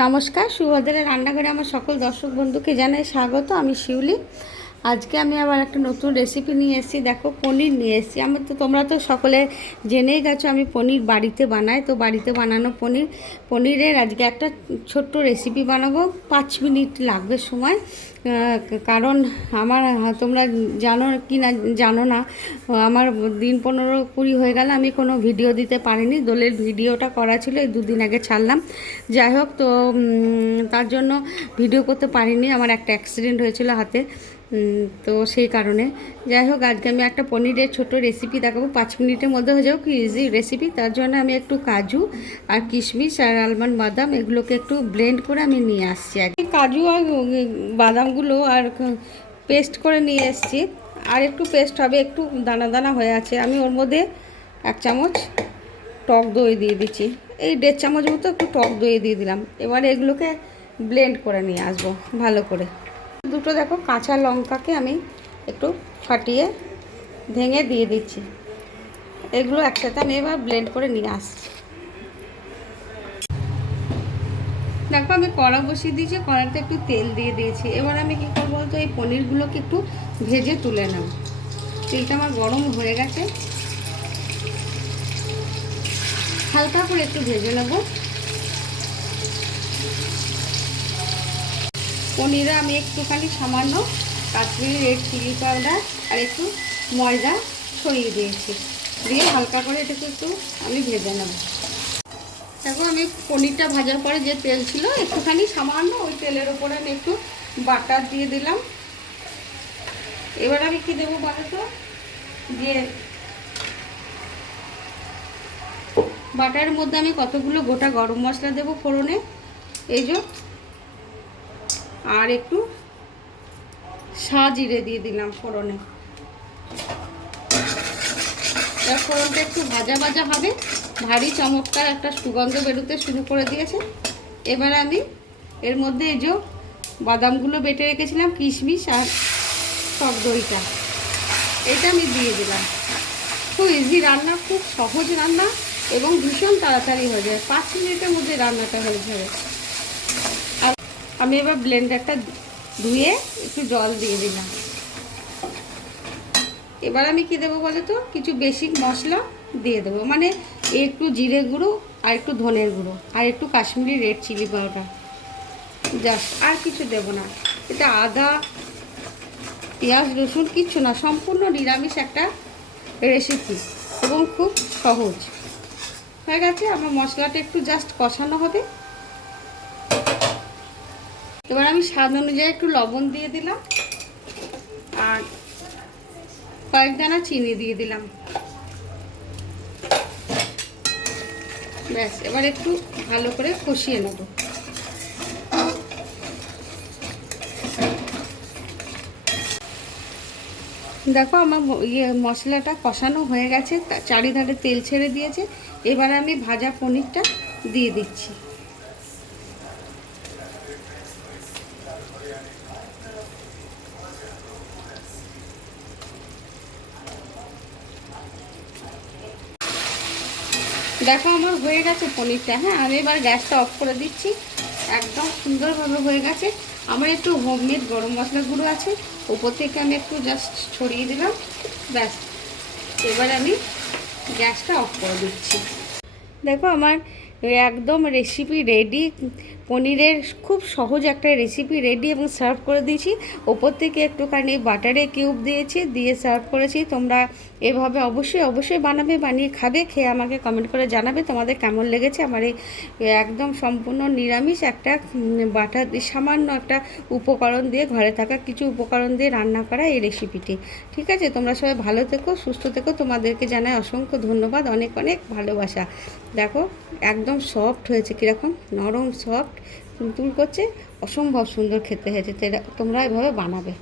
নমস্কার, সুভদ্রের রান্নাঘরে আমার সকল দর্শক বন্ধুকে জানাই স্বাগত। আমি শিউলি। আজকে আমি আবার একটা নতুন রেসিপি নিয়ে এসেছি। দেখো, পনির নিয়ে এসেছি। তোমরা তো সকলে জেনেই গেছো আমি পনির বাড়িতে বানাই। তো বাড়িতে বানানো পনিরের আজকে একটা ছোট্ট রেসিপি বানাবো। 5 মিনিট লাগবে সময়। কারণ তোমরা জানো কি না জানো না, আমার দিন 15-20 হয়ে গেল আমি কোনো ভিডিও দিতে পারিনি। দোলের ভিডিওটা করা ছিল, এই 2 দিন আগে ছাড়লাম। যাই হোক, তো তার জন্য ভিডিও করতে পারিনি। আমার একটা অ্যাক্সিডেন্ট হয়েছিল হাতে, তো সেই কারণে। যাই হোক, আজকে আমি একটা পনিরের ছোটো রেসিপি দেখাবো। 5 মিনিটের মধ্যে হয়ে যাও, কি ইজি রেসিপি। তার জন্য আমি একটু কাজু আর কিশমিশ আর আলমন্ড বাদাম এগুলোকে একটু ব্লেন্ড করে আমি নিয়ে আসছি। আর কাজু আর বাদামগুলো আর পেস্ট করে নিয়ে এসেছি। আর একটু পেস্ট হবে, একটু দানা দানা হয়ে আছে। আমি ওর মধ্যে 1 চামচ টক দই দিয়ে দিচ্ছি। এই 1.5 চামচ মতো একটু টক দই দিয়ে দিলাম। এবারে এগুলোকে ব্লেন্ড করে নিয়ে আসবো ভালো করে। দুটো দেখো কাঁচা লঙ্কাকে আমি একটু ফাটিয়ে ভেঙে দিয়ে দিচ্ছি। এগুলো একসাথে আমি এবার ব্লেন্ড করে নিয়ে আসছি। দেখো, আমি কড়া বসিয়ে দিয়েছি, কড়াতে একটু তেল দিয়ে দিয়েছি। এবার আমি কী করবো বলতো, এই পনিরগুলোকে একটু ভেজে তুলে নেব। তেলটা আমার গরম হয়ে গেছে, হালকা করে একটু ভেজে নেব। পনিরে আমি একটুখানি সামান্য কাশ্মীরি রেড চিলি পাউডার আর একটু ময়দা ছড়িয়ে দিয়েছি, দিয়ে হালকা করে এটাকে একটু আমি ভেজে নেব। দেখো, আমি পনিরটা ভাজার পরে যে তেল ছিল একটুখানি সামান্য ওই তেলের ওপরে আমি একটু বাটার দিয়ে দিলাম। এবার আমি কি দেবো বলো তো, দিয়ে বাটারের মধ্যে আমি কতগুলো গোটা গরম মশলা দেবো ফোড়নে, এই যে, আর একটু জিরে দিয়ে দিলাম ফোড়নে। ফোড়নটা একটু ভাজা ভাজা হবে, ভারী চমৎকার একটা সুগন্ধ বেরোতে শুরু করে দিয়েছে। এবার আমি এর মধ্যে এই যে বাদামগুলো বেটে রেখেছিলাম, কিশমিশ আর টক দইটা, এটা আমি দিয়ে দিলাম। খুব ইজি রান্না, খুব সহজ রান্না এবং ভীষণ তাড়াতাড়ি হয়ে যায়। 5 মিনিটের মধ্যে রান্নাটা হয়ে যাবে। আর আমি এবার ব্লেন্ডারটা ধুয়ে একটু জল দিয়ে দিলাম। এবার আমি কি দেবো বলো তো, কিছু বেসিক মশলা দিয়ে দেবো, মানে একটু জিরে গুঁড়ো আর একটু ধনের গুঁড়ো আর একটু Kashmiri red chilli powder, just. আর কিছু দেবো না। এটা আদা পেঁয়াজ রসুন কিচ্ছু না, সম্পূর্ণ নিরামিষ একটা রেসিপি এবং খুব সহজ। হয়ে গেছে, আমার মশলাটা একটু জাস্ট কষানো হবে। এবার আমি স্বাদ অনুযায়ী একটু লবণ দিয়ে দিলাম আর কয়েক দানা চিনি দিয়ে দিলাম। ব্যাস, এবার একটু ভালো করে কষিয়ে নেব। দেখো, আমার মশলাটা কষানো হয়ে গেছে, চারিধারে তেল ছেড়ে দিয়েছে। এবার আমি ভাজা পনিরটা দিয়ে দিচ্ছি। দেখো, আমার হয়ে গেছে পনিরটা। হ্যাঁ, আমি এবার গ্যাসটা অফ করে দিচ্ছি। একদম সুন্দরভাবে হয়ে গেছে। আমার একটু হোমমেড গরম মশলা গুঁড়ো আছে, উপর থেকে আমি একটু জাস্ট ছড়িয়ে দিলাম। ব্যাস, এবার আমি গ্যাসটা অফ করে দিচ্ছি। দেখো, আমার একদম রেসিপি রেডি। পনিরের খুব সহজ একটা রেসিপি রেডি এবং সার্ভ করে দিয়েছি। ওপর থেকে একটুখানি বাটারে কিউব দিয়েছি, দিয়ে সার্ভ করেছি। তোমরা এভাবে অবশ্যই বানাবে, বানিয়ে খাবে, খেয়ে আমাকে কমেন্ট করে জানাবে তোমাদের কেমন লেগেছে। আমার এই একদম সম্পূর্ণ নিরামিষ একটা বাটার সামান্য একটা উপকরণ দিয়ে, ঘরে থাকা কিছু উপকরণ দিয়ে রান্না করা এই রেসিপিটি। ঠিক আছে, তোমরা সবাই ভালো থেকো, সুস্থ থেকো। তোমাদেরকে জানাই অসংখ্য ধন্যবাদ, অনেক অনেক ভালোবাসা। দেখো, একদম সফট হয়েছে, কীরকম নরম সফট তুলতুল করছে, অসম্ভব সুন্দর খেতে হয়েছে। তোমরা এভাবে বানাবে।